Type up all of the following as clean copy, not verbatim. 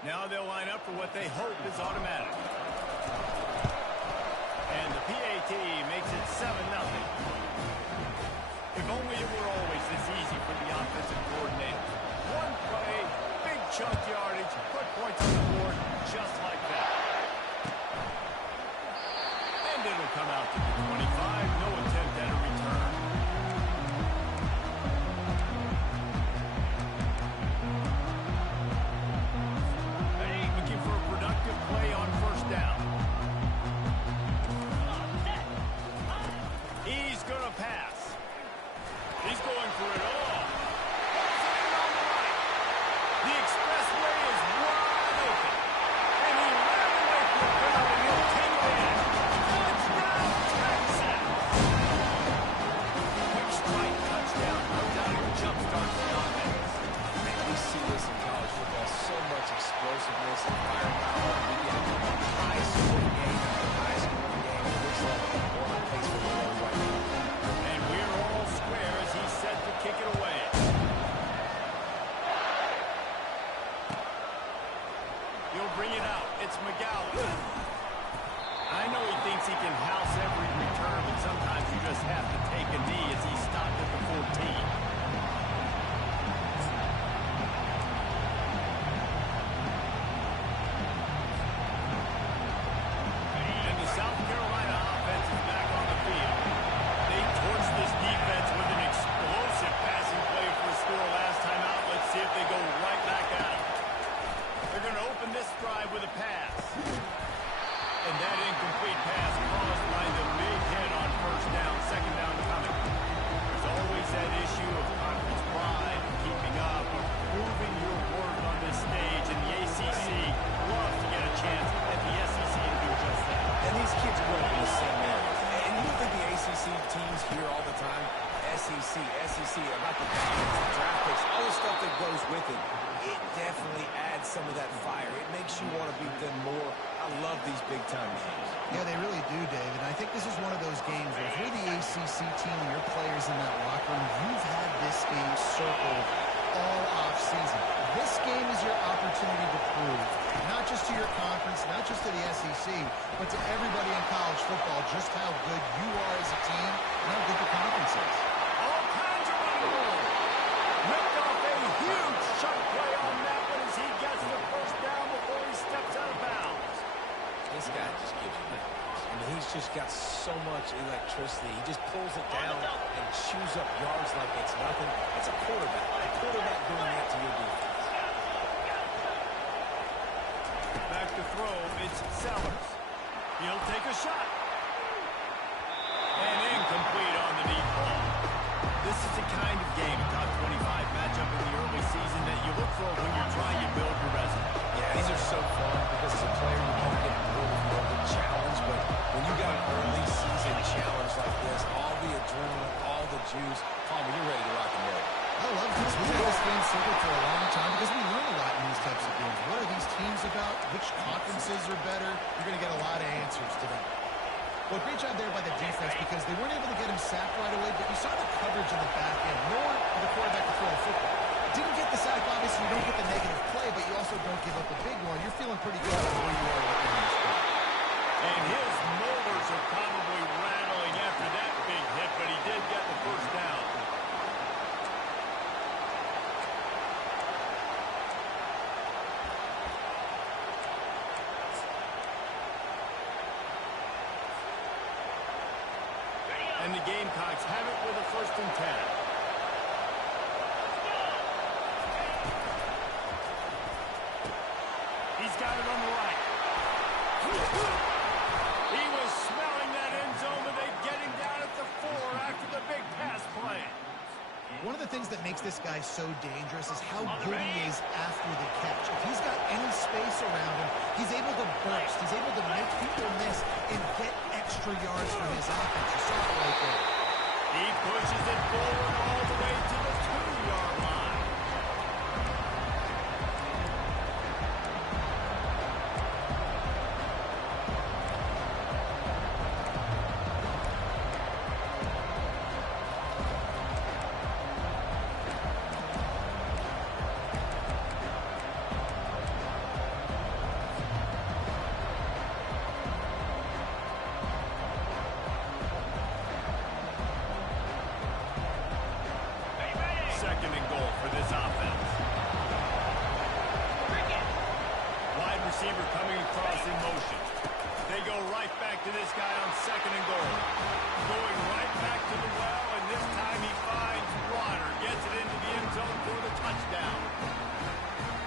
Now they'll line up for what they hope is automatic. And the PAT makes it 7-0. If only it were always this easy for the offensive coordinator. One play, big chunk yardage, put points on the board just like that. And it'll come out to the 25, no attempt at a return. Play on first down. He's going to pass. He's going for it all. On the right. The expressway is wide open. And he ran away from the crowd and he'll take it in. Touchdown, Texas! Quick strike touchdown. No doubt it jumpstarts the offense. Man, we see this in college football. So much explosiveness and firepower. We get a high-scoring game after high-scoring game. It looks like we're on pace for the Rams right now. And we're all square as he's set to kick it away. He'll bring it out. It's McGowan. I know he thinks he can house every return, but sometimes you just have to take a knee as he stopped at the 14. With a pass. And that incomplete pass caused by the big hit on first down, second down coming. There's always that issue of conference pride, keeping up, of proving your worth on this stage, and the ACC loves to get a chance at the SEC to do just that. And these kids grow up in the same area. And you don't think the ACC teams hear all the time? SEC, about the dominance, the draft picks, all the stuff that goes with it. It definitely adds some of that fire. It makes you want to beat them more. I love these big-time games. Yeah, they really do, Dave. And I think this is one of those games where if you're the ACC team and your players in that locker room, you've had this game circled all off-season. This game is your opportunity to prove, not just to your conference, not just to the SEC, but to everybody in college football, just how good you are as a team and how good the conference is. All kinds of running room. Ripped off a huge chunk play on that one as he gets the first down before he steps out of bounds. This guy just gives you that. I mean, he's just got so much electricity. He just pulls it down and chews up yards like it's nothing. It's a quarterback. A quarterback doing that to your defense. Back to throw, it's Sellers. He'll take a shot. And incomplete on the deep ball. This is the kind of game, a top 25 matchup in the early season, that you look for when you're trying to build your resume. Yeah, these are so fun because as a player you don't get really more of a challenge, but when you got an early season challenge like this, all the adrenaline, all the juice, Palmer, you're ready to rock and roll. I love this. We've had this game circled for a long time because we learn a lot in these types of games. What are these teams about? Which conferences are better? You're going to get a lot of answers to that. Well, great job there by the defense because they weren't able to get him sacked right away, but you saw the coverage in the back end. Nor for the quarterback to throw a football. Didn't get the sack, obviously. You don't get the negative play, but you also don't give up a big one. You're feeling pretty good about where you are right now in this game. And his molars are probably rattling after that big hit, but he did get the first down. And the Gamecocks have it with a 1st and 10. He's got it on the right. He was smelling that end zone, but they get him down at the 4 after the big pass play. One of the things that makes this guy so dangerous is how good he is after the catch. If he's got any space around him, he's able to burst. He's able to make people miss and get extra yards from his offense. You saw it right there. He pushes it forward all the way to the 2-yard line. receiver coming across in motion. They go right back to this guy on second and goal. Going right back to the well, and this time he finds water. Gets it into the end zone for the touchdown.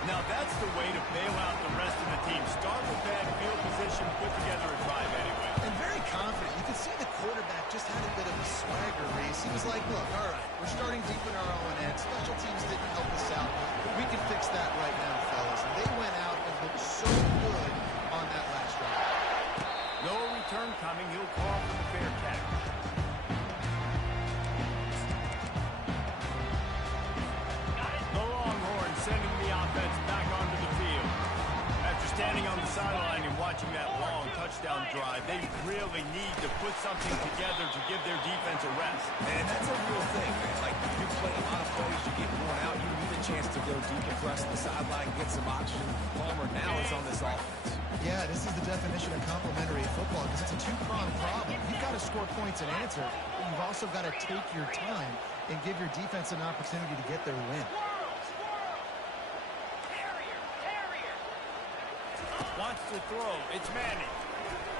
Now that's the way to bail out the rest of the team. Start with bad field position, put together a drive anyway. And very confident. You can see the quarterback just had a bit of a swagger race. He was like, look, all right, we're starting deep in our own end. Special teams didn't help us out, but we can fix that right now, fellas. And they went out and looked so good on that last drive. No return coming. He'll call for the fair catch. The Longhorns sending the offense back onto the field. After standing on the sideline and watching that long touchdown drive, they really need to put something together to give their defense a rest. And that's a real thing, man. Like, you play a lot of plays, you get worn out, you need a chance to go deep and press the sideline, get some oxygen. Palmer now is on this offense. Yeah, this is the definition of complementary football because it's a two-pronged problem. You've got to score points and answer, but you've also got to take your time and give your defense an opportunity to get their win. Wants to throw. It's Manning.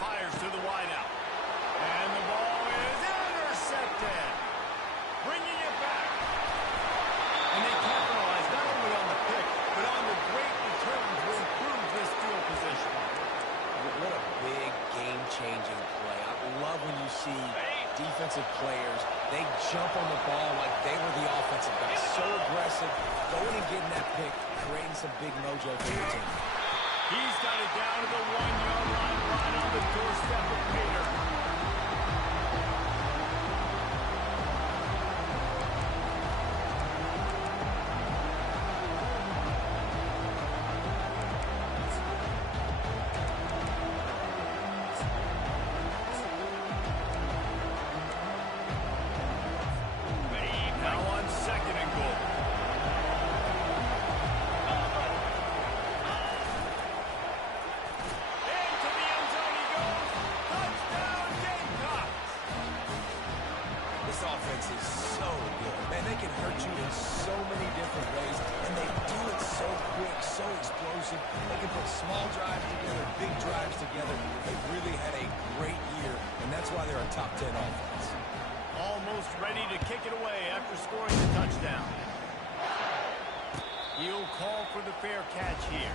Fires to the wideout. And the ball is intercepted. Bringing it back. And they capitalize not only on the pick, but on the great return to improve this field position. What a big game-changing play. I love when you see defensive players, they jump on the ball like they were the offensive guys. So aggressive, going and getting that pick, creating some big mojo for your team. He's got it down to the 1-yard line right on the doorstep of Pater. Now on second and goal. Into the end zone he goes. Touchdown, Gamecocks. This offense is so good. Man, they can hurt you in so many different ways, and they do it so quick, so explosive. They can put small drives together, big drives together. They really had a great year, and that's why they're a top 10 offense. Almost ready to kick it away after scoring the touchdown. He'll call for the fair catch here.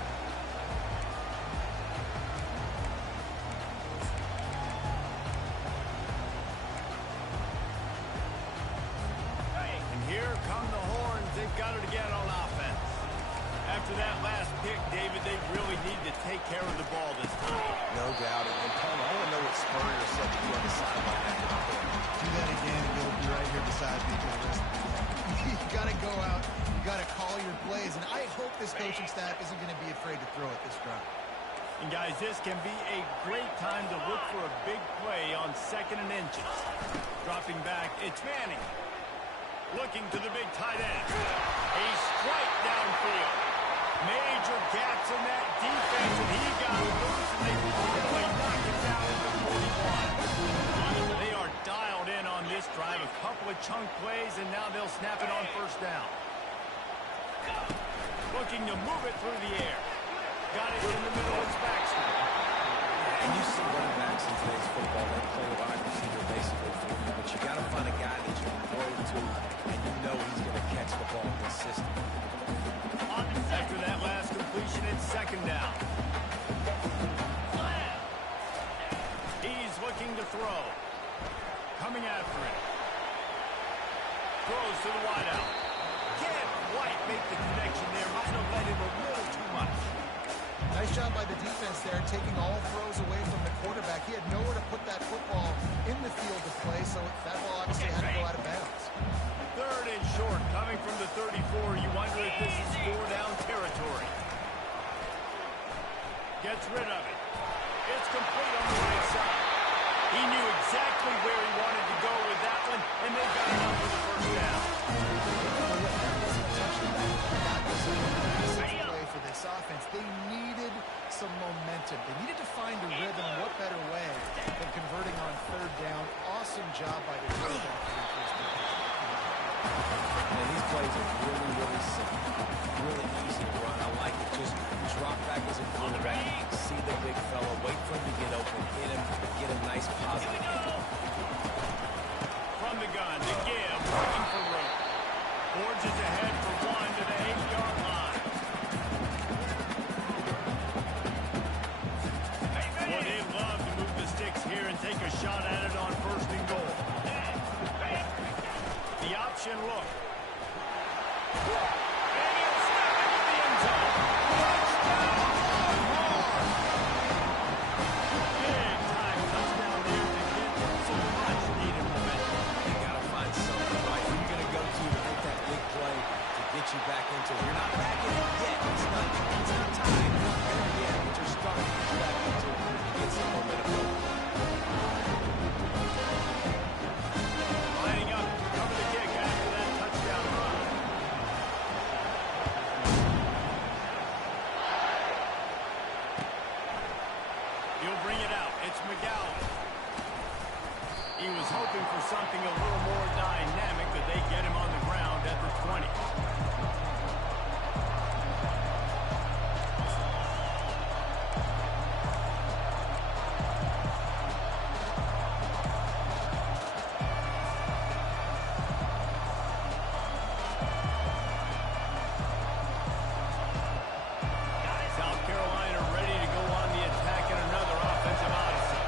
And here come the Horns. They've got it again on offense. After that last pick, David, they really need to take care of the ball this time. No doubt. And Palmer, I want to know what Spurrier said to you on the sideline after the play. Do that again, and you'll be right here beside me for the rest of the game. You got to go out. You got to call your plays. And I hope this coaching staff isn't going to be afraid to throw it this drive. And guys, this can be a great time to look for a big play on second and inches. Dropping back, it's Manning. Looking to the big tight end. A strike downfield. Major gaps in that defense, and he got loose, and they finally knock it down at the 41. They are dialed in on this drive. A couple of chunk plays, and now they'll snap it on first down. Looking to move it through the air. Got it in the middle. It's Baxter. And you see running backs in today's football, they play wide receiver basically for you, but you got to find a guy that you can throw to, and you know he's going to catch the ball consistently. After that last completion, it's second down. He's looking to throw. Coming after it. Throws to the wideout. Can't quite make the connection there. Might have led him a little too much. Nice job by the defense there, taking all throws away from the quarterback. He had nowhere to put that football in the field to play, so that ball obviously had to go out of bounds. Third and short, coming from the 34. You wonder if this is 4-down territory. Gets rid of it. It's complete on the right side. He knew exactly where he wanted to go with that one, and they got it up for the first down. That was a massive play for this offense. They needed some momentum. They needed to find a rhythm. What better way than converting on third down? Awesome job by the quarterback. And these plays are really, really simple. Really easy to run. I like it. Just drop back as a quarterback. He'll bring it out. It's McGowan. He was hoping for something a little more dynamic, but they get him on the ground at the 20. South Carolina ready to go on the attack in another offensive odyssey.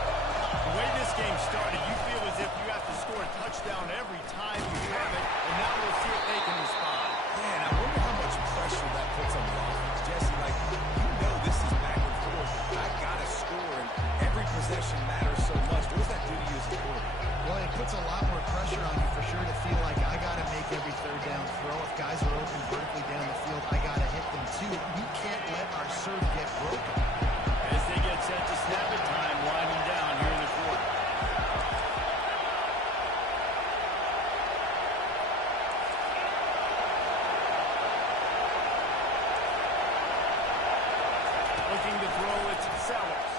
The way this game started, you feel as if you have to score a touchdown every time you have it, and now we'll see if they can respond. Yeah, and I wonder how much pressure that puts on the offense. Jesse, like, you know this is back and forth. I got to score, and every possession matters so much. What does that do to you as a quarterback? Well, it puts a lot more pressure on you for sure to feel like I got to make every third down throw. If guys are open vertically down the field, I got to hit them too. We can't let our serve get broken. As they get set to snap it, time winding down here in the quarter. Looking to throw, it's Sellers.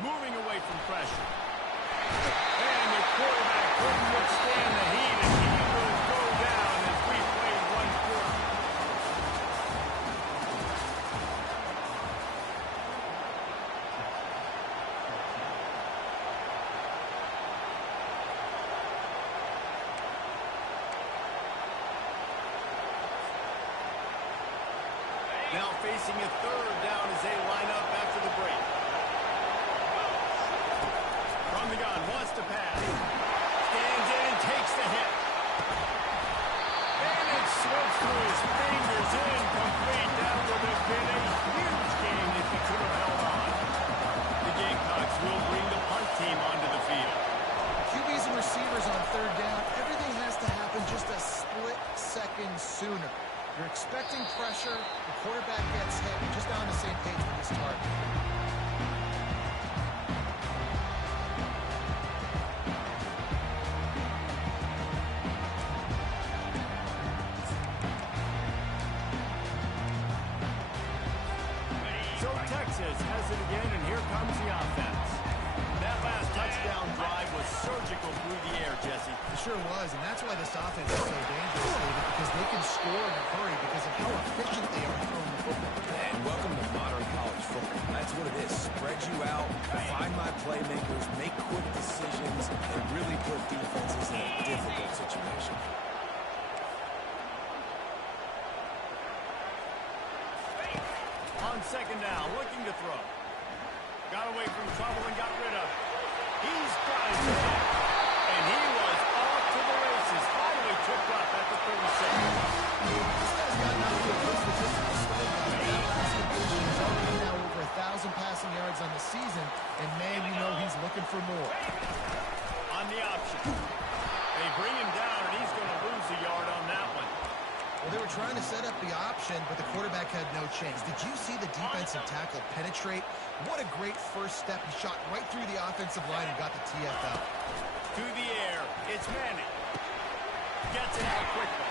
Moving away from pressure. And the quarterback couldn't withstand the heat, and he will go down as we play one quarter. Now facing a third down as they line up after the break. From the gun, wants to pass. Stands in and takes the hit. And it slips through his fingers, incomplete. That would have been a huge game if he could have held on. The Gamecocks will bring the punt team onto the field. QBs and receivers on third down, everything has to happen just a split second sooner. You're expecting pressure, the quarterback gets hit, you're just on the same page with this target. So Texas has it again, and here comes the offense. That last touchdown drive was surgical through the air, Jesse. It sure was, and that's why this offense is so dangerous, David, because they can score in a hurry because of how efficient they are throwing the football. And welcome to modern college football. That's what it is. Spread you out, find my playmakers, make quick decisions, and really put defenses in a difficult situation. On second down, looking to throw. Got away from trouble and got rid of it. He's got it today. And he was off to the races. Finally tripped up at the 37. This guy's gotten out to a good statistical start. That last completion is already now over 1,000 passing yards on the season, and man, you know he's looking for more. On the option. They bring him down, and he's going to lose a yard on that one. Well, they were trying to set up the option, but the quarterback had no chance. Did you see the defensive tackle penetrate? What a great first step. He shot right through the offensive line and got the TFL. To the air, it's Manning. Gets it out quickly.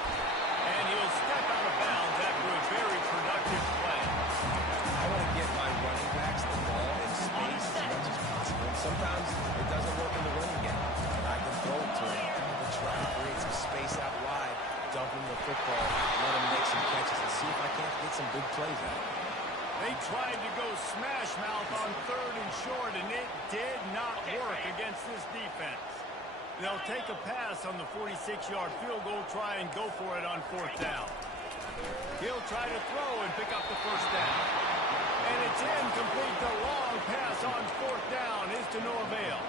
And he'll step out of bounds after a very productive play. I want to get my running backs the ball in space as much as possible. And sometimes it doesn't work in the running game. And I can throw it to him. I try to create some space out wide, dump him the football, let him make some catches, and see if I can't get some big plays out of him. They tried to go smash mouth on third and short, and it did not work against this defense. They'll take a pass on the 46-yard field goal, try and go for it on fourth down. He'll try to throw and pick up the first down. And it's incomplete. The long pass on fourth down is to no avail.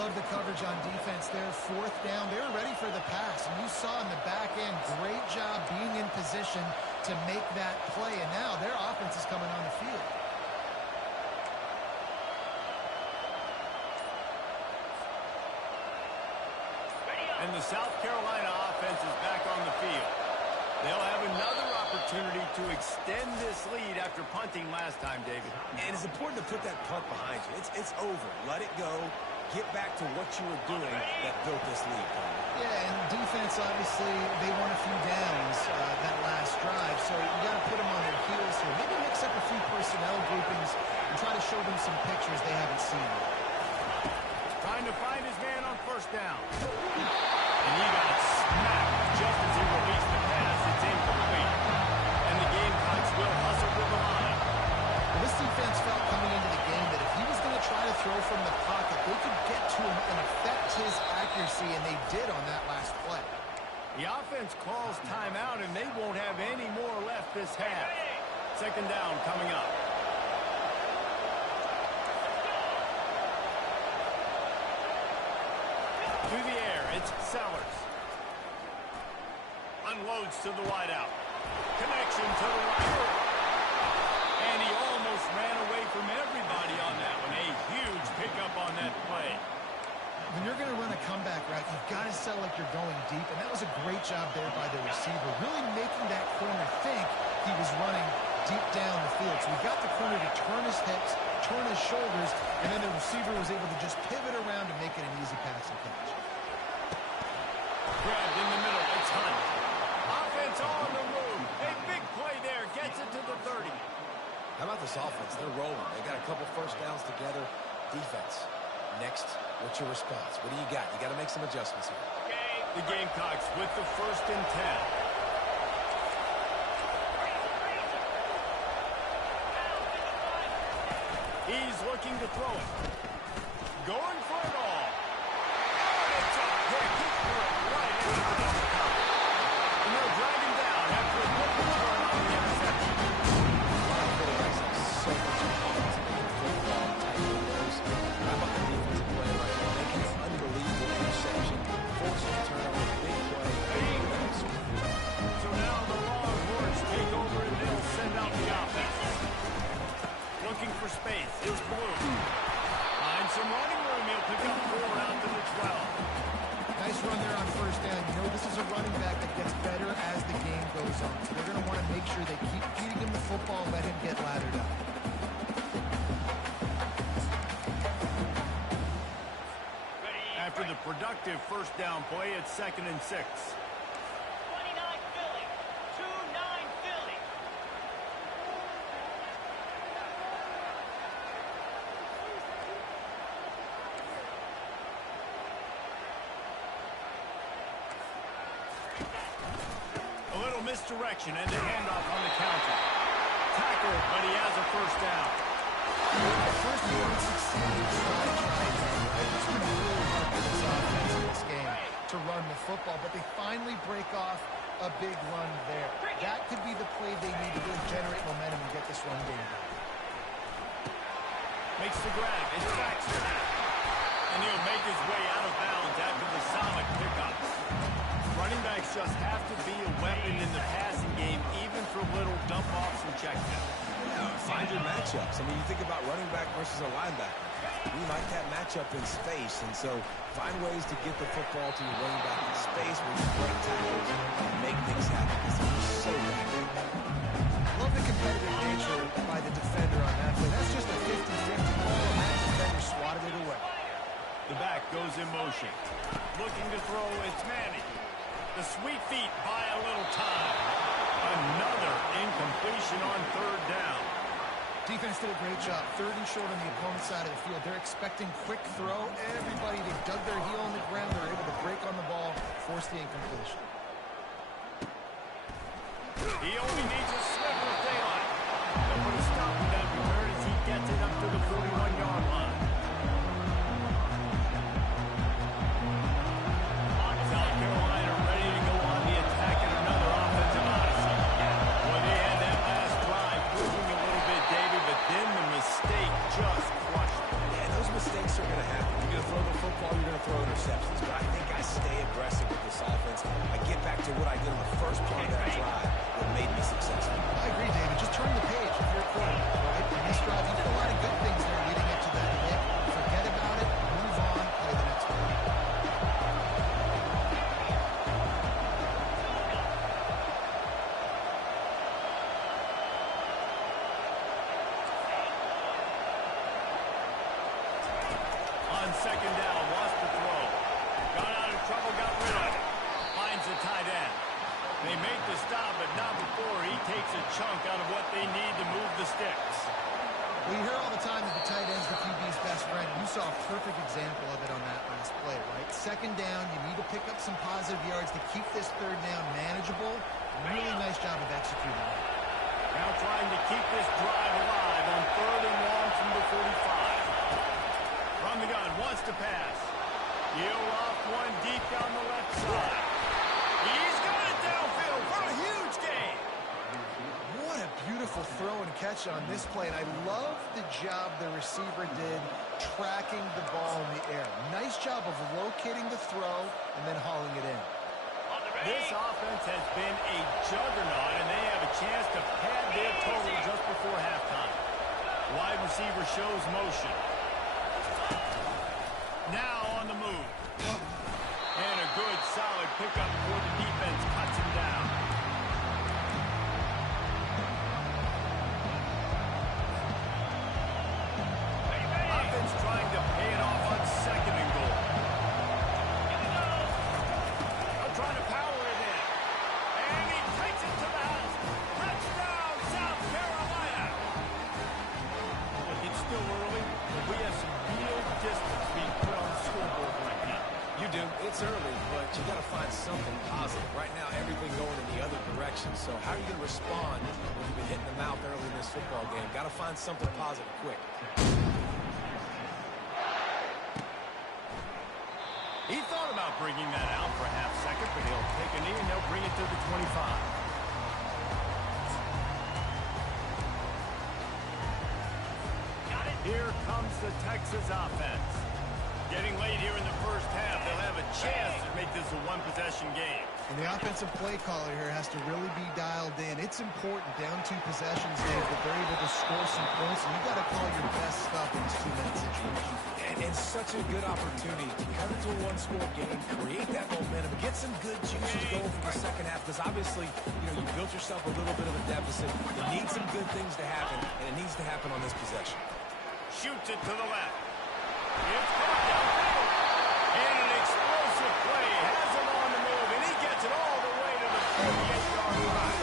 Love the coverage on defense there. Fourth down. They were ready for the pass. And you saw in the back end, great job being in position to make that play. And now their offense is coming on the field. And the South Carolina offense is back on the field. They'll have another opportunity to extend this lead after punting last time, David. And it's important to put that punt behind you. It's over. Let it go. Get back to what you were doing that built this lead. Yeah, and defense, obviously, they won a few downs that last drive, so you got to put them on their heels here. Maybe mix up a few personnel groupings. and try to show them some pictures they haven't seen. Trying to find his man on first down. And he got smacked just as he released the pass. It's incomplete. And the Gamecocks will hustle with the line. Well, this defense felt coming into the game that if he was going to try to throw from the pocket, they could get to him and affect his accuracy, and they did on that last play. The offense calls timeout, and they won't have any more left this half. Second down coming up. Through the air, it's Sellers. Unloads to the wideout. Connection to the right. And he almost ran away from everybody on that one. A huge pickup on that play. When you're going to run a comeback route, you've got to sell like you're going deep, and that was a great job there by the receiver, really making that corner think he was running deep down the field. So he got the corner to turn his hips, turn his shoulders, and then the receiver was able to just pivot around and make it an easy passing catch. Grabbed in the middle, it's Hunt. Offense on the move. A big play there, gets it to the 30. How about this offense? They're rolling. They got a couple first downs together. Defense. Next, what's your response? What do you got? You got to make some adjustments here. The Gamecocks with the 1st and 10. He's looking to throw it. Going for it all. And it's a pick. He threw it right into the double cover. And they'll drag him down after a quick return on the interception. Quarterbacks have so much confidence in the football type of those. How about the defensive play right here? Making an unbelievable interception. Forcing a turnover. Big play. So now the Longhorns take over and they'll send out the offense. Looking for space. It's Blue. Finds some running room. He'll pick up 4 out to the 12. Nice run there on first down. You know, this is a running back that gets better as the game goes on. So they're going to want to make sure they keep feeding him the football and let him get lathered up. After the productive first down play, it's 2nd and 6. 29 Philly. 2-9 Philly. A little misdirection and a handoff on the counter. Tackled, but he has a first down. First you want to succeed, try. It's going to be really hard for this offense in this game to run the football, but they finally break off a big run there. That could be the play they need to really generate momentum and get this run game going. Makes the grab. It's Baxter. And he'll make his way out of bounds after the solid pickups. Running backs just have to be a weapon in the passing game, even for little dump-offs and checkdowns. Find your matchups. I mean, you think about running back versus a linebacker. We like that matchup in space, and so find ways to get the football to your running back in space where you break tackles and make things happen because they're so good. Love the competitive nature by the defender on that play. That's just a 50-50 ball, and that defender swatted it away. The back goes in motion. Looking to throw, it's Manning. The sweet feet buy a little time. Another incompletion on 3rd down. Defense did a great job. 3rd and short on the opponent's side of the field. They're expecting quick throw. Everybody, they dug their heel on the ground. They're able to break on the ball, force the incompletion. He only needs a sliver of daylight. They'll put a stop to that return as he gets it up to the 41-yard line. South Carolina ready to go on the attack in another offensive odyssey. Well, they had that last drive pushing a little bit, David, but then the mistake just crushed them. Yeah, those mistakes are going to happen. You're going to throw the football, you're going to throw interceptions. But I think I stay aggressive with this offense. I get back to what I did on the first part of that drive that made me successful. I agree, David. Just turn the page if you're a quarterback, right? In this drive, you did a lot of good things there leading up to that hit. Forget about it, move on, play the next one. On 2nd down, lost the throw. Got out of trouble, got rid of it. Finds the tight end. They make the stop, but not before he takes a chunk out of what they need to move the sticks. We hear all the time perfect example of it on that last play, right? Second down, you need to pick up some positive yards to keep this third down manageable. Really nice job of executing that. Now trying to keep this drive alive on 3rd and long from the 45. From the gun, wants to pass. He'll off one deep down the left side. He's got it downfield for a huge gain. What a beautiful throw and catch on this play, and I love the job the receiver did tracking the ball in the air. Nice job of locating the throw and then hauling it in. This offense has been a juggernaut, and they have a chance to pad their total just before halftime. Wide receiver shows motion. Now on the move. And a good, solid pickup before the defense cuts him down. Offense trying to pay it off on 2nd and goal. Trying to power it in. And he takes it to the house. Touchdown, South Carolina. Look, it's still early, but we have some real distance being put on the scoreboard right now. You do. It's early, but you got to find something positive. Right now, everything going in the other direction. So how are you going to respond when you've been hitting the mouth early in this football game? Got to find something positive quick. He thought about bringing that out for a half second, but he'll take a knee and he'll bring it to the 25. Here comes the Texas offense. Getting late here in the first half, they'll have a chance to make this a one-possession game. And the offensive play caller here has to really be dialed in. It's important down 2 possessions, Dave, that they're able to score some points, and you got to call your best stuff in this 2-minute situation. And such a good opportunity to cut into a one-score game, create that momentum, get some good juices going for the second half, because obviously, you built yourself a little bit of a deficit. You need some good things to happen, and it needs to happen on this possession. Shoots it to the left. It's caught downfield. And an explosive play has him on the move, and he gets it all the way to the 48-yard line.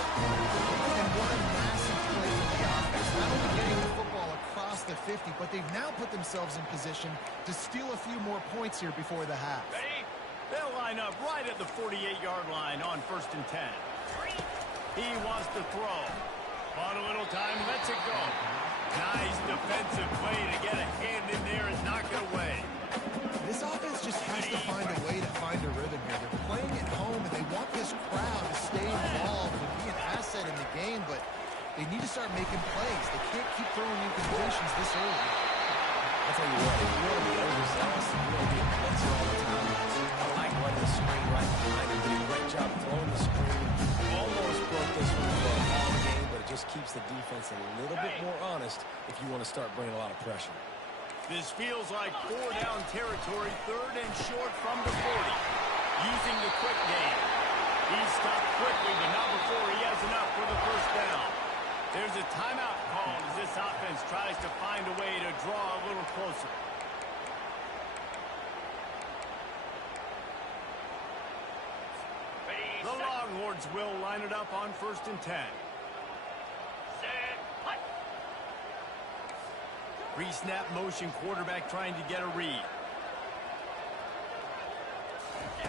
And what a massive play for the offense. Not only getting the football across the 50, but they've now put themselves in position to steal a few more points here before the half. They'll line up right at the 48-yard line on 1st and 10. He wants to throw. Bought a little time, lets it go. Nice defensive play to get a hand in there and knock it away. This offense just has to find a way to find a rhythm here. They're playing at home, and they want this crowd to stay involved and be an asset in the game, but they need to start making plays. They can't keep throwing incompletions this early. I'll tell you what, if you want to be overzealous, you want to be a blitzer all the time. I like running the screen right behind him. Did a great job throwing the screen. Almost broke this one for a long game, but it just keeps the defense a little bit more honest if you want to start bringing a lot of pressure. This feels like 4-down territory, 3rd and short from the 40. Using the quick game. He stopped quickly, but not before he has enough for the first down. There's a timeout called as this offense tries to find a way to draw a little closer. The Longhorns will line it up on 1st and 10. Pre-snap motion, quarterback trying to get a read.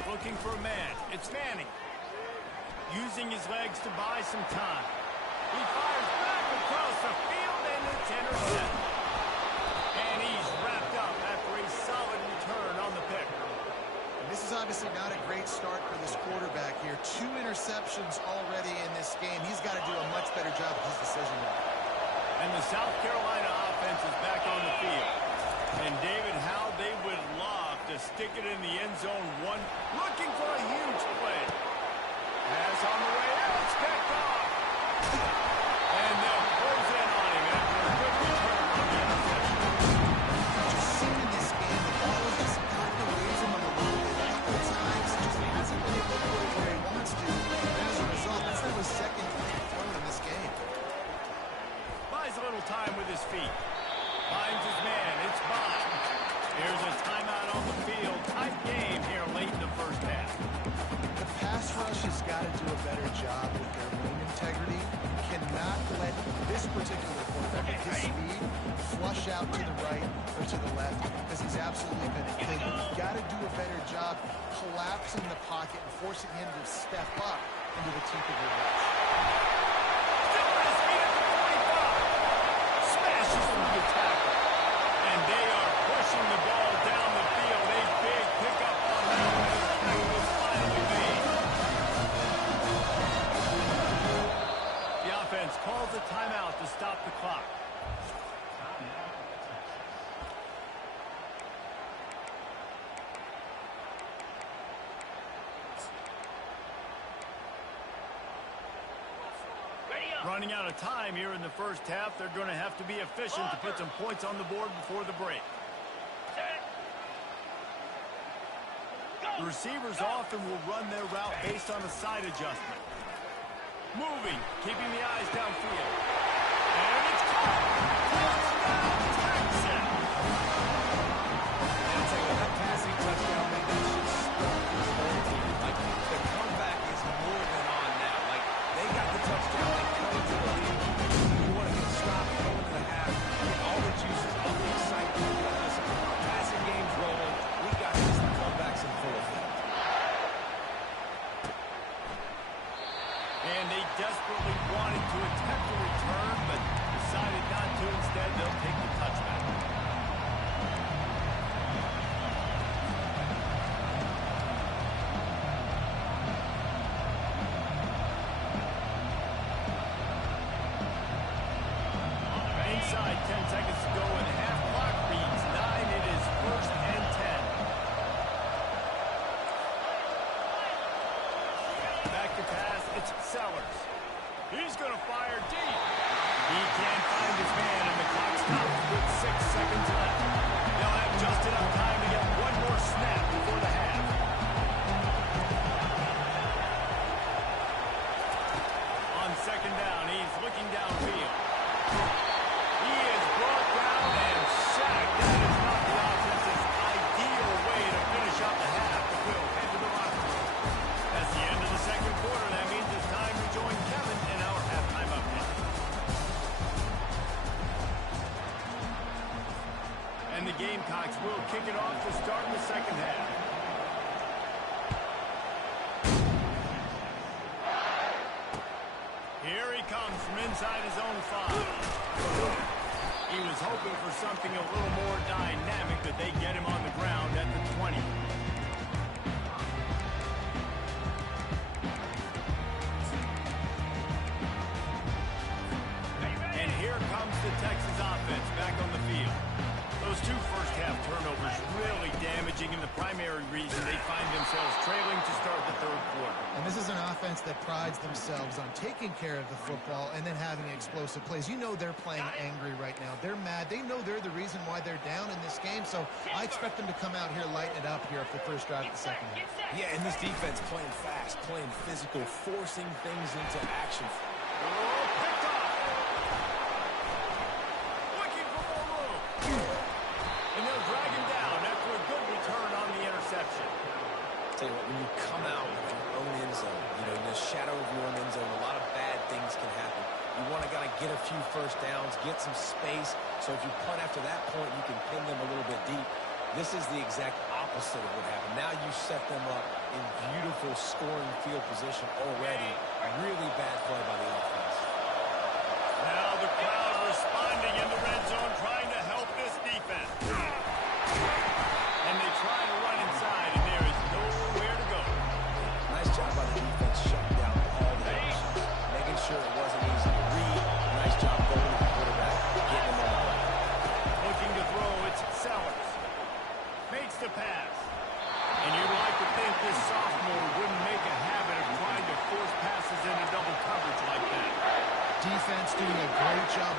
Looking for a man. It's Manning. Using his legs to buy some time. He fires back across the field, and it's intercepted. And he's wrapped up after a solid return on the pick. And this is obviously not a great start for this quarterback here. 2 interceptions already in this game. He's got to do a much better job with his decision making. And the South Carolina offense is back on the field. And David, how they would love to stick it in the end zone. Looking for a huge play. Pass on the way out. It's picked off. And they'll close in on him after a good return on the interception. Just seeing in this game, the ball has gotten away from him a little bit a couple of times. Just hasn't been able to put it where he wants to. And as a result, that's now his 2nd throw in this game. Buys a little time with his feet. Finds his man. It's by. Here's a timeout on the field. Tight game here late in the first half. The pass rush has got to do a better job with their lane integrity. Cannot let this particular quarterback at his speed flush push out to the right or to the left because he's absolutely been a killer. You've got to do a better job collapsing the pocket and forcing him to step up into the teeth of your rush. Still on his feet at the 45. Smashes through the tackle. And they are pushing the ball down the field. A big pickup on that one. The tackle is finally made. The offense calls a timeout to stop the clock. Running out of time here in the first half. They're going to have to be efficient to put some points on the board before the break. The receivers often will run their route based on a side adjustment. Moving, keeping the eyes downfield. And it's caught! Touchdown, Texans! I'll tell you, that passing touchdown, man, that should spark this whole team. Like, the comeback is more than on now. Like, they got the touchdown, they cut into the lead. You want to get stopped, go into the half, get all the juices, all the excitement. Listen, our passing game's rolling. We got this, the comebacks in full effect. And they desperately wanted to attempt a return, but decided not to. Instead, they'll take the touchback. Inside 10 seconds to go, and half clock reads 9. It is first and 10. Back to pass, it's Sellers. He's going to fire deep. He can't find his man, and the clock stops with 6 seconds left. They'll have just enough time to get one more snap before the half. On second down, he's looking downfield. He is brought down and sacked. That is not the offense's ideal way to finish out the half. But we'll head to the locker room. That's the end of the second quarter. That means it's time to join Kevin in our halftime update. And the Gamecocks will kick it off to start the second half. Here he comes from inside his own 5. He was hoping for something a little more dynamic, that they get him on the ground at the 20. And here comes the Texas offense back on the field. Those 2 first-half turnovers really damaging, and the primary reason they find themselves trailing to start the third quarter. And this is an offense that prides themselves on taking care of the football and then having explosive plays. You know they're playing angry right now. They're mad. They know they're the reason why they're down in this game, so I expect them to come out here, lighten it up here for the first drive of the second half. Yeah, and this defense playing fast, playing physical, forcing things into action. Picked off. Looking for more room. And they'll drag him down after a good return on the interception. Tell you what, when you come out of your own end zone, you know, in the shadow of your own end zone, a lot of bad things can happen. You want to get a few first downs, get some space, so if you punt after that point, you can pin them a little bit deep. This is the exact opposite of what happened. Now you set them up in beautiful scoring field position already. Really bad play by the offense. Now the crowd responding in the red zone, trying to help this defense. And they try to run inside, and there is nowhere to go. Nice job by the defense shutting down all the options, making sure it wasn't easy to read. Nice job going to the quarterback, getting him on the ground. Looking to throw, it's Sellers. Makes the pass. And you'd like to think this sophomore wouldn't make a habit of trying to force passes into double coverage like that. Defense doing a great job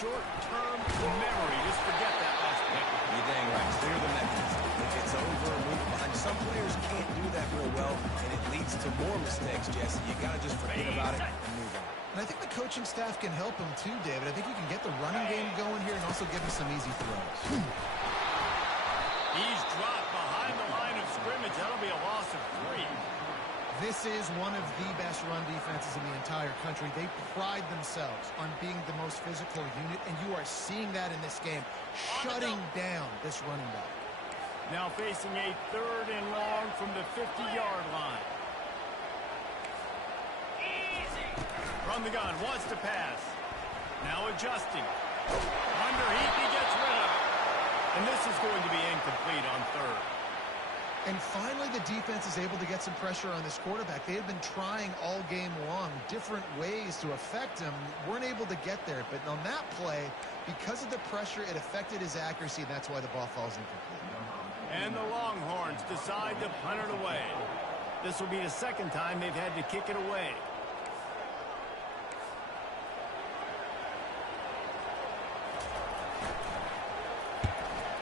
short-term memory. Just forget that last pick. You're dang right. Clear the mechanism. If it's over, move behind. Some players can't do that real well, and it leads to more mistakes, Jesse. You got to just forget about it and move on. And I think the coaching staff can help him too, David. I think you can get the running game going here and also give him some easy throws. He's dropped behind the line of scrimmage. That'll be a loss of 3. This is one of the best run defenses in the entire country. They pride themselves on being the most physical unit, and you are seeing that in this game, shutting down this running back. Now facing a 3rd and long from the 50-yard line. From the gun, wants to pass. Now adjusting. Under heat, he gets rid of it. And this is going to be incomplete on 3rd. And finally, the defense is able to get some pressure on this quarterback. They have been trying all game long different ways to affect him. Weren't able to get there. But on that play, because of the pressure, it affected his accuracy, and that's why the ball falls incomplete. And the Longhorns decide to punt it away. This will be the 2nd time they've had to kick it away.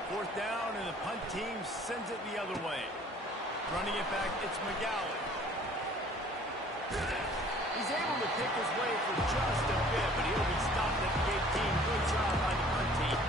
Fourth down, and the punt team sends it the other way. Running it back, it's McGowan. He's able to pick his way for just a bit, but he'll be stopped at the 18. Good job by the punt team.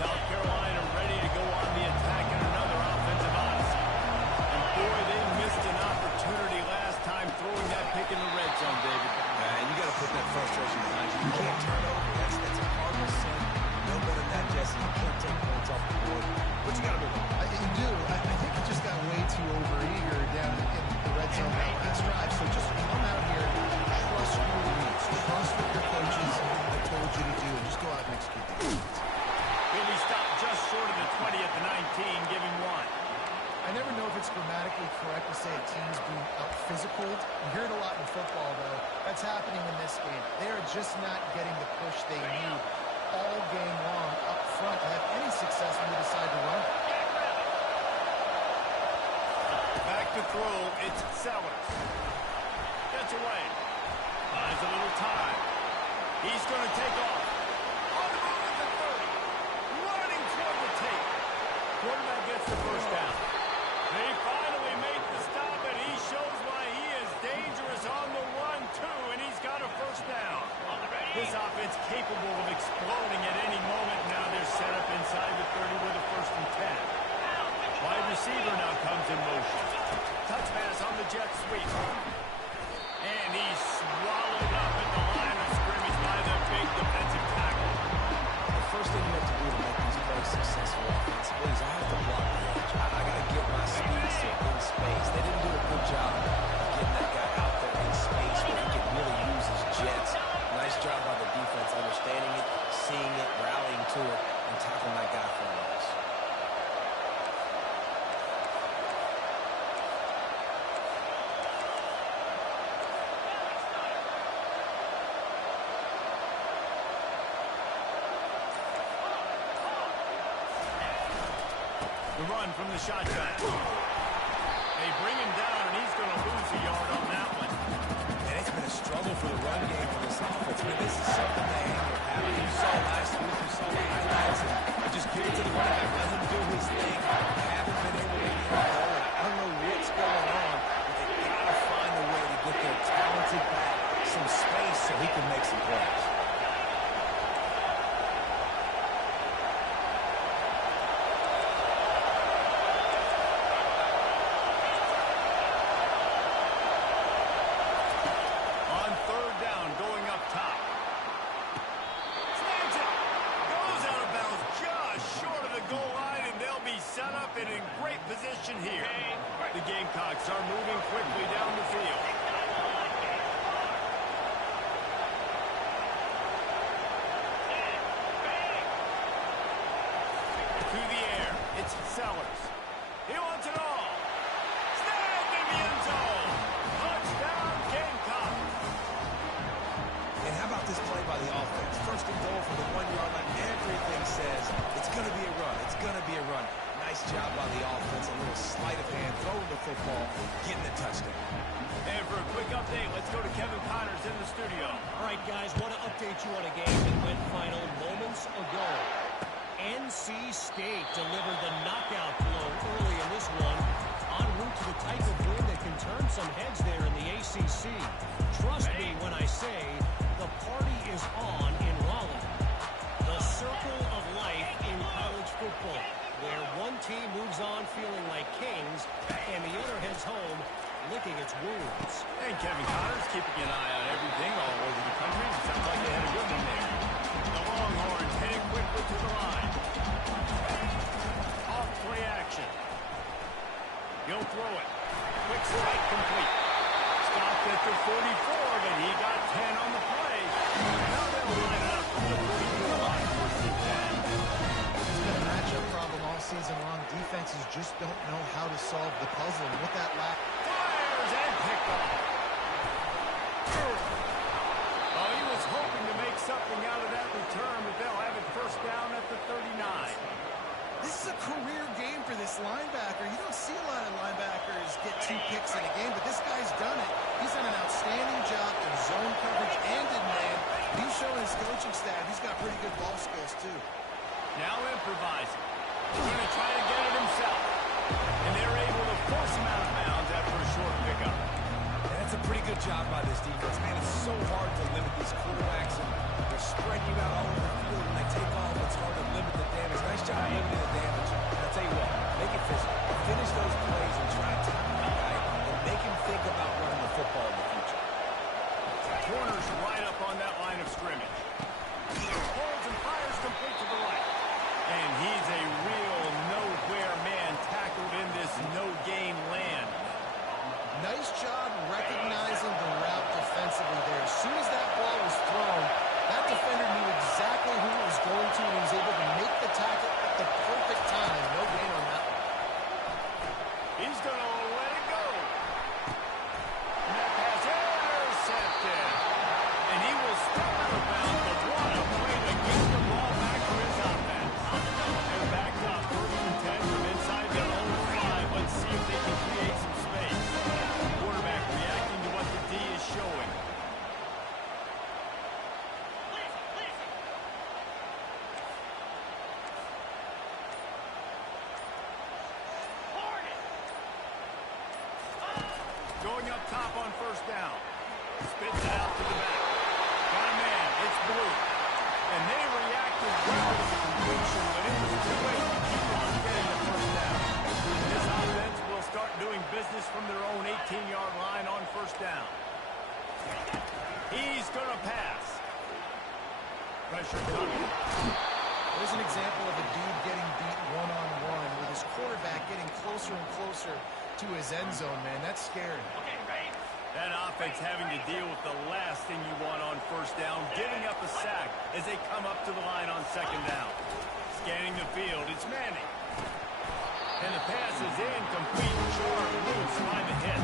South Carolina ready to go on the attack in another offensive odyssey. And boy, they missed an opportunity last time throwing that pick in the red zone, David. And you got to put that frustration behind you. You can't turn over. That's a cardinal sin. No better than that, Jesse. You can't take points off the board. But you got to move on. You do. I think he just got way too overeager down in the red zone that last drive. So just come out here, trust your reads, trust what your coaches have told you to do, and just go out and execute the defense. He'll be stopped just short of the 20 at the 19, giving 1. I never know if it's grammatically correct to say a team's being out-physical. You hear it a lot in football, though. That's happening in this game. They are just not getting the push they need all game long up front to have any success when they decide to run. Back to throw, it's Sellers. Gets away. Buys a little time. He's going to take off. On the move at the 30. Running toward the tape. Quarterback gets the first down. They finally make the stop, and he shows why he is dangerous on the run, too, and he's got a first down. This offense capable of exploding at any moment. Now they're set up inside the 30 with a 1st and 10. Wide receiver now comes in motion. Touch pass on the jet sweep. And he's swallowed up at the line of scrimmage by the big defensive tackle. The first thing you have to do to make these plays successful offensively is I have to block the edge. I got to get my speeds to in space. They didn't do a good job of getting that guy out there in space where he could really use his jets. Nice job by the defense understanding it, seeing it, rallying to it, and tackling that guy for a loss. The run from the shotgun. They bring him down, and he's going to lose a yard on that one. And it's been a struggle for the run game for this offense. I mean, this is something they hang their hat on. You saw last week, you saw the highlights, and just give it to the running back, let him do his thing. They haven't been able to get it going. I don't know what's going on, but they got to find a way to get their talented back some space so he can make some plays. Here. The Gamecocks are moving quickly down the field. To the air, it's Sellers. He wants it all. Snagged in the end zone. Touchdown, Gamecocks. And how about this play by the offense? First and goal for the 1-yard line. Everything says it's going to be a run. It's going to be a run. Nice job by the offense. A little sleight of hand. Throw in the football, getting the touchdown. And for a quick update, let's go to Kevin Connors in the studio. All right, guys, want to update you on a game that went final moments ago. NC State delivered the knockout blow early in this one, en route to the type of win that can turn some heads there in the ACC. Trust me when I say the party is on in Raleigh. The circle of life in college football, where one team moves on feeling like kings and the other heads home licking its wounds. And Kevin Connors keeping an eye on everything all over the country. It sounds like they had a good one there. The Longhorns heading quickly to the line. Off play action. He'll throw it. Quick strike complete. Stopped at the 44, but he got 10 on the play. Now they'll line it up from the 44 line. It's been a matchup problem all season long. Defenses just don't know how to solve the puzzle. And with that lack... Fires and picked off. Oh, he was hoping to make something out of that return, but they'll have it first down at the 39. This is a career game for this linebacker. You don't see a lot of linebackers get 2 picks in a game, but this guy's done it. He's done an outstanding job in zone coverage and in man. He's showing his coaching staff he's got pretty good ball skills, too. Now improvising. He's going to try to get it himself. And they're able to force him out of bounds after a short pickup. And that's a pretty good job by this defense. Man, it's so hard to limit these quarterbacks, and they're spreading you out all over the field. When they take off, it's hard to limit the damage. Nice job limiting the damage. And I'll tell you what, make it physical. Finish those plays and try to tackle the guy and make him think about running the football in the future. Corners right up on that line of scrimmage. Holds and fires complete to the right. And he's a real nowhere man tackled in this no-gain land. Nice job recognizing the route defensively there. As soon as that ball was thrown, that defender knew exactly who it was going to, and he was able to make the tackle at the perfect time. No gain on that one. He's going to let it go. And that pass intercepted. And he will step out of bounds, but what a play to get the ball back for his offense. They're back up, 1st and 10 from inside their own 5. Let's see if they can create some space. Quarterback reacting to what the D is showing. Going up top on 1st down. Spits it out to the back. Got a man. It's Blue. And they reacted well to the completion, but it was too late to keep on getting the 1st down. This offense will start doing business from their own 18-yard line on 1st down. He's going to pass. Pressure coming. There's an example of a dude getting beat one-on-one with his quarterback getting closer and closer to his end zone, man. That's scary. That offense having to deal with the last thing you want on 1st down, giving up a sack as they come up to the line on 2nd down. Scanning the field, it's Manning. And the pass is incomplete. Sharp, loose, find the hit.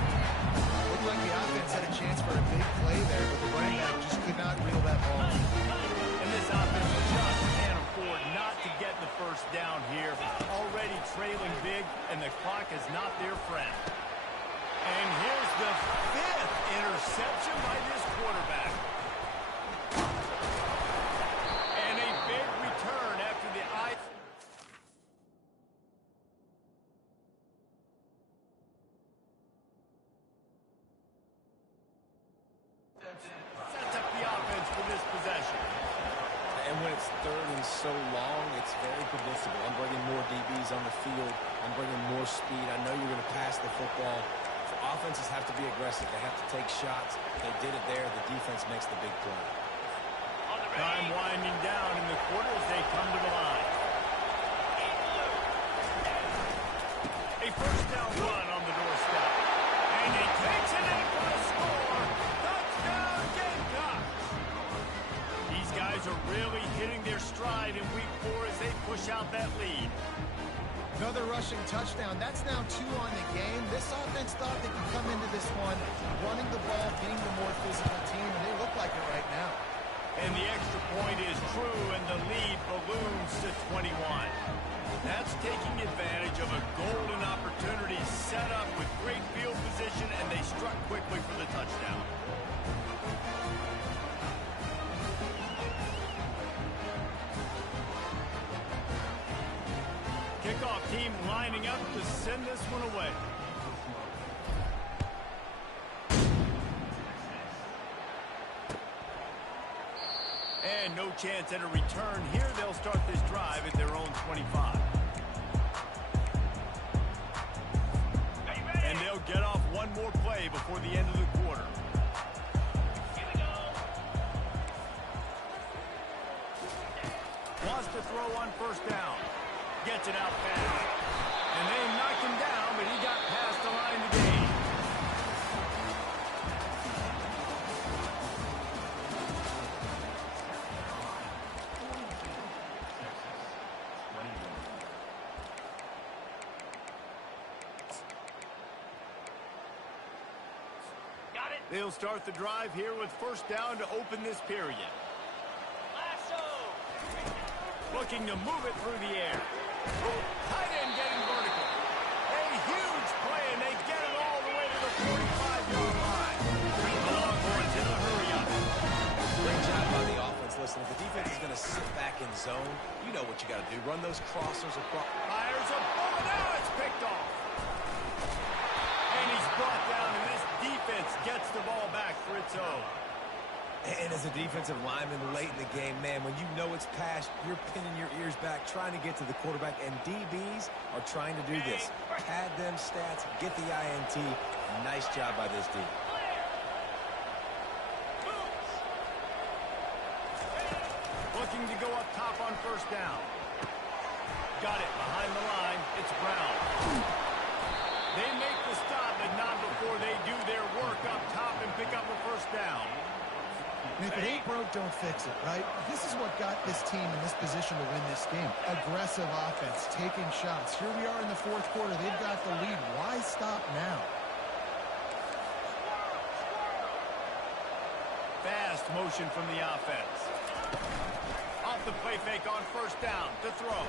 Looked like the offense had a chance for a big play there, but the running back just could not reel that ball. And this offense just can't afford not to get the 1st down here. Already trailing big, and the clock is not their friend. And here's the 5th interception by this quarterback. And a big return after the eye. Sets up the offense for this possession. And when it's 3rd and so long, it's very predictable. I'm bringing more DBs on the field. I'm bringing more speed. I know you're going to pass the football. So offenses have to be aggressive. They have to take shots. They did it there. The defense makes the big play. Time winding down in the quarter as they come to the line. A 1st down run on the doorstep. And he takes it in for a score. Touchdown, Gamecocks! These guys are really hitting their stride in week 4 as they push out that lead. Another rushing touchdown. That's now 2 on the game. This offense thought they could come into this one running the ball, being the more physical team, and they look like it right now. And the extra point is true, and the lead balloons to 21. That's taking advantage of a golden opportunity set up with great send this one away. And no chance at a return here. They'll start this drive at their own 25. And they'll get off one more play before the end of the quarter. Here we go. Wants to throw on first down. Gets it out fast. And they knocked him down, but he got past the line to gain. Got it. They'll start the drive here with first down to open this period. Lasso. Looking to move it through the air. Tight end getting vertical. A huge play, and they get it all the way to the 45-yard line. The Longhorns in a hurry-up. Great job by the offense. Listen, if the defense is going to sit back in zone, you know what you got to do. Run those crossers across. Fires a bullet. Now it's picked off. And he's brought down, and this defense gets the ball back for its own. And as a defensive lineman late in the game, man, when you know it's past, you're pinning your ears back, trying to get to the quarterback, and DBs are trying to do this. Pad them stats, get the INT. Nice job by this D. Looking to go up top on first down. Got it behind the line. It's Brown. They make the stop, but not before they do their work up top and pick up a first down. And if it ain't broke, don't fix it, right? This is what got this team in this position to win this game. Aggressive offense, taking shots. Here we are in the fourth quarter. They've got the lead. Why stop now? Fast motion from the offense. Off the play fake on first down to throw.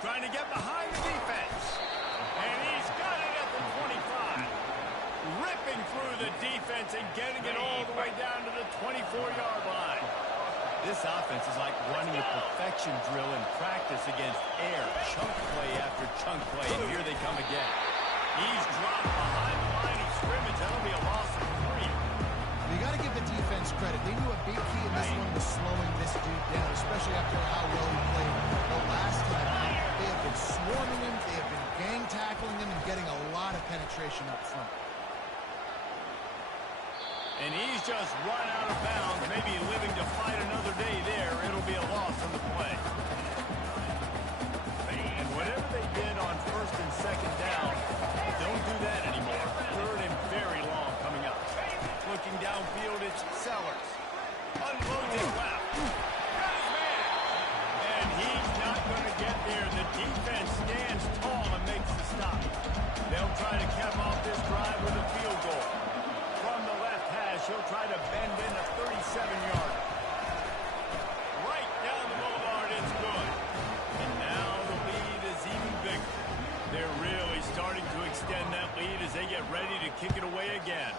Trying to get behind the defense. And he's got it at the 25. Ripping through the defense and getting it all the way down to the 24-yard line. This offense is like running a perfection drill in practice against air. Chunk play after chunk play, and here they come again. He's dropped behind the line of scrimmage. That'll be a loss of 3. You got to give the defense credit. They knew a big key in this one was slowing this dude down, especially after how well he played the last time out. They have been swarming him, they have been gang tackling him, and getting a lot of penetration up front. And he's just run out of bounds, maybe living to fight another day there. It'll be a loss on the play. And whatever they did on first and second down, don't do that anymore. Third and very long coming up. Looking downfield, it's Sellers. Unloads it left. Got his man. And he's not going to get there. The defense stands tall and makes the stop. They'll try to cap off this drive with a field goal. From the left hash, he'll try to bend in a 37-yarder. Right down the boulevard, it's good. And now the lead is even bigger. They're really starting to extend that lead as they get ready to kick it away again.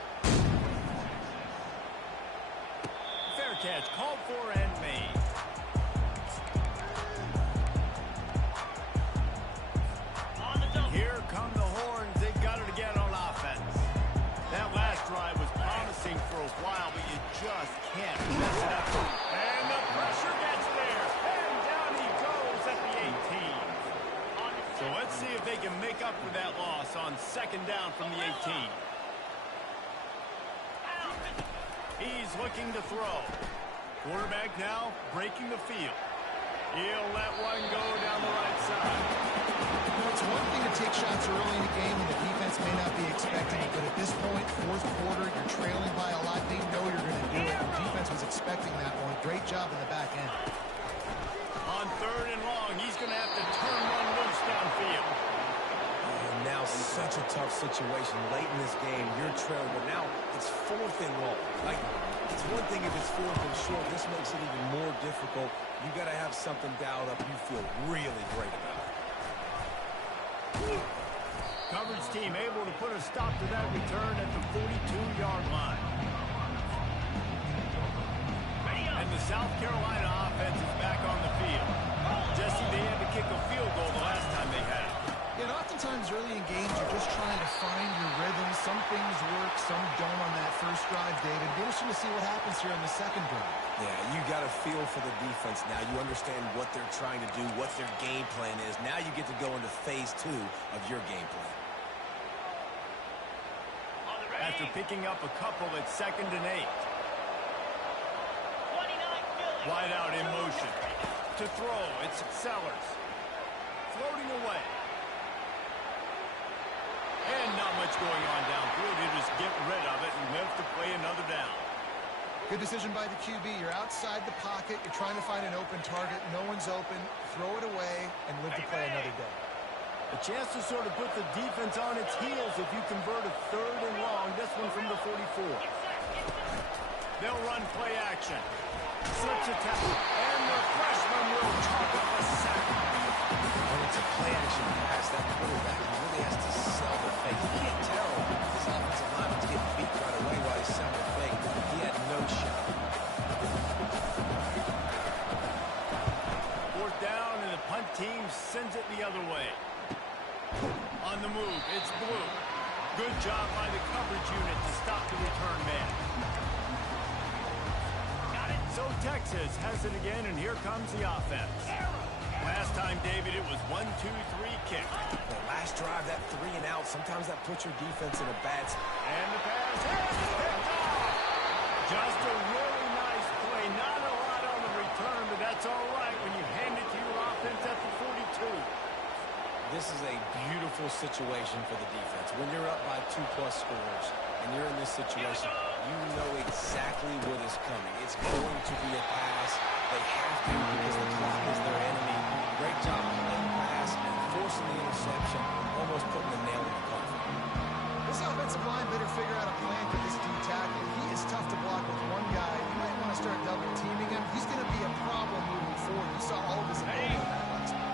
Fair catch, called for and made. Here come the horns. They've got it again on offense. That last drive was promising for a while, but you just can't mess it up. And the pressure gets there. And down he goes at the 18. So let's see if they can make up for that loss on second down from the 18. He's looking to throw. Quarterback now breaking the field. He'll let one go down the right side. You know, it's one thing to take shots early in the game when the defense may not be expecting it, but at this point, fourth quarter, you're trailing by a lot. They know you're going to do it. The defense was expecting that one. Great job in the back end. On third and long, he's going to have to turn one loose downfield. And now such a tough situation. Late in this game, you're trailing, but now it's fourth and long. Like, it's one thing if it's fourth and short. This makes it even more difficult. You got to have something dialed up you feel really great about. Coverage team able to put a stop to that return at the 42-yard line. And the South Carolina offense is back on the field. Jesse, they had to kick a field goal the last time they had it. And oftentimes early in games, you're just trying to find your rhythm. Some things work, some don't on that first drive, David. Be interesting to see what happens here in the second drive. Yeah, you got a feel for the defense now. You understand what they're trying to do, what their game plan is. Now you get to go into phase 2 of your game plan. After picking up a couple at 2nd and 8. 29 Wide out in motion. To throw, it's Sellers. Floating away. And not much going on downfield. You just get rid of it and live to play another down. Good decision by the QB. You're outside the pocket. You're trying to find an open target. No one's open. Throw it away and live to play another day. A chance to sort of put the defense on its heels if you convert a 3rd and long. This one from the 44. They'll run play action. Slips a tackle. And the freshman will chalk up a sack. When it's a play action pass, that quarterback really has to sell the fake. You can't tell this offensive lineman's getting beat right away while he's selling the fake. He had no shot. 4th down, and the punt team sends it the other way. On the move, it's Blue. Good job by the coverage unit to stop the return man. Got it. So Texas has it again, and here comes the offense. Last time, David, it was 1-2-3 kick. The last drive, that 3 and out, sometimes that puts your defense in a bad spot. And the pass is picked off. Just a really nice play. Not a lot on the return, but that's all right when you hand it to your offense at the 42. This is a beautiful situation for the defense. When you're up by 2+ scores and you're in this situation, you know exactly what is coming. It's going to be a pass. They have to because the clock is their enemy. Great job on the pass and forcing the interception, almost putting the nail in the coffin. This offensive line better figure out a plan for this D tackle. He is tough to block with one guy. You might want to start double teaming him. He's going to be a problem moving forward. You saw all of his ability on that last one.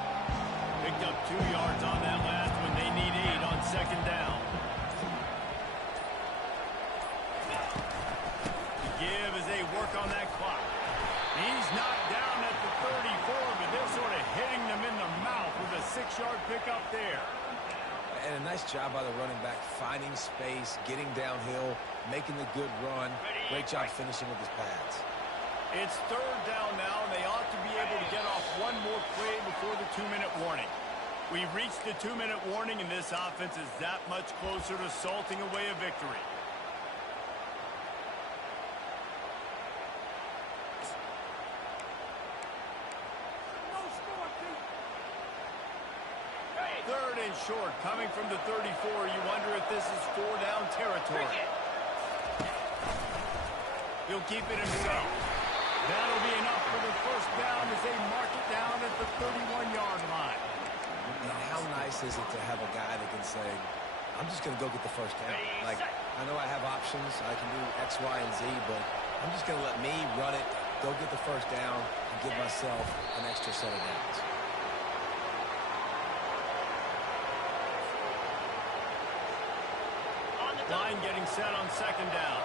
Picked up 2 yards on that last one. They need 8 on 2nd down. The give as they work on that clock. He's knocked down at the 34, but they're sort of hitting them in the mouth with a 6-yard pickup there. And a nice job by the running back, finding space, getting downhill, making the good run. Great job finishing with his pads. It's 3rd down now, and they ought to be able to get off one more play before the 2-minute warning. We've reached the 2-minute warning, and this offense is that much closer to salting away a victory. Third and short, coming from the 34. You wonder if this is 4-down territory. He'll keep it himself. That'll be enough for the 1st down as they mark it down at the 31-yard line. And how nice is it to have a guy that can say, I'm just going to go get the 1st down. Like, I know I have options. I can do X, Y, and Z, but I'm just going to let me run it, go get the 1st down, and give myself an extra set of downs. Line getting set on 2nd down.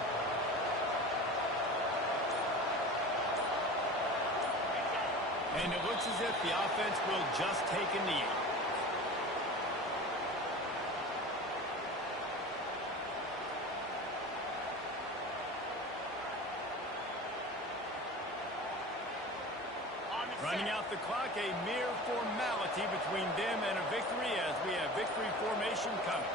And it looks as if the offense will just take a knee. Running out the clock, a mere formality between them and a victory as we have victory formation coming.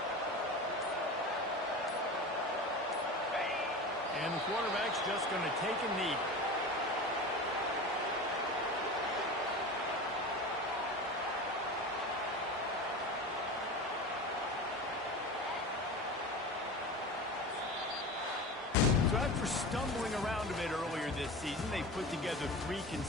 And the quarterback's just going to take a knee. So after stumbling around a bit earlier this season, they put together 3 consecutive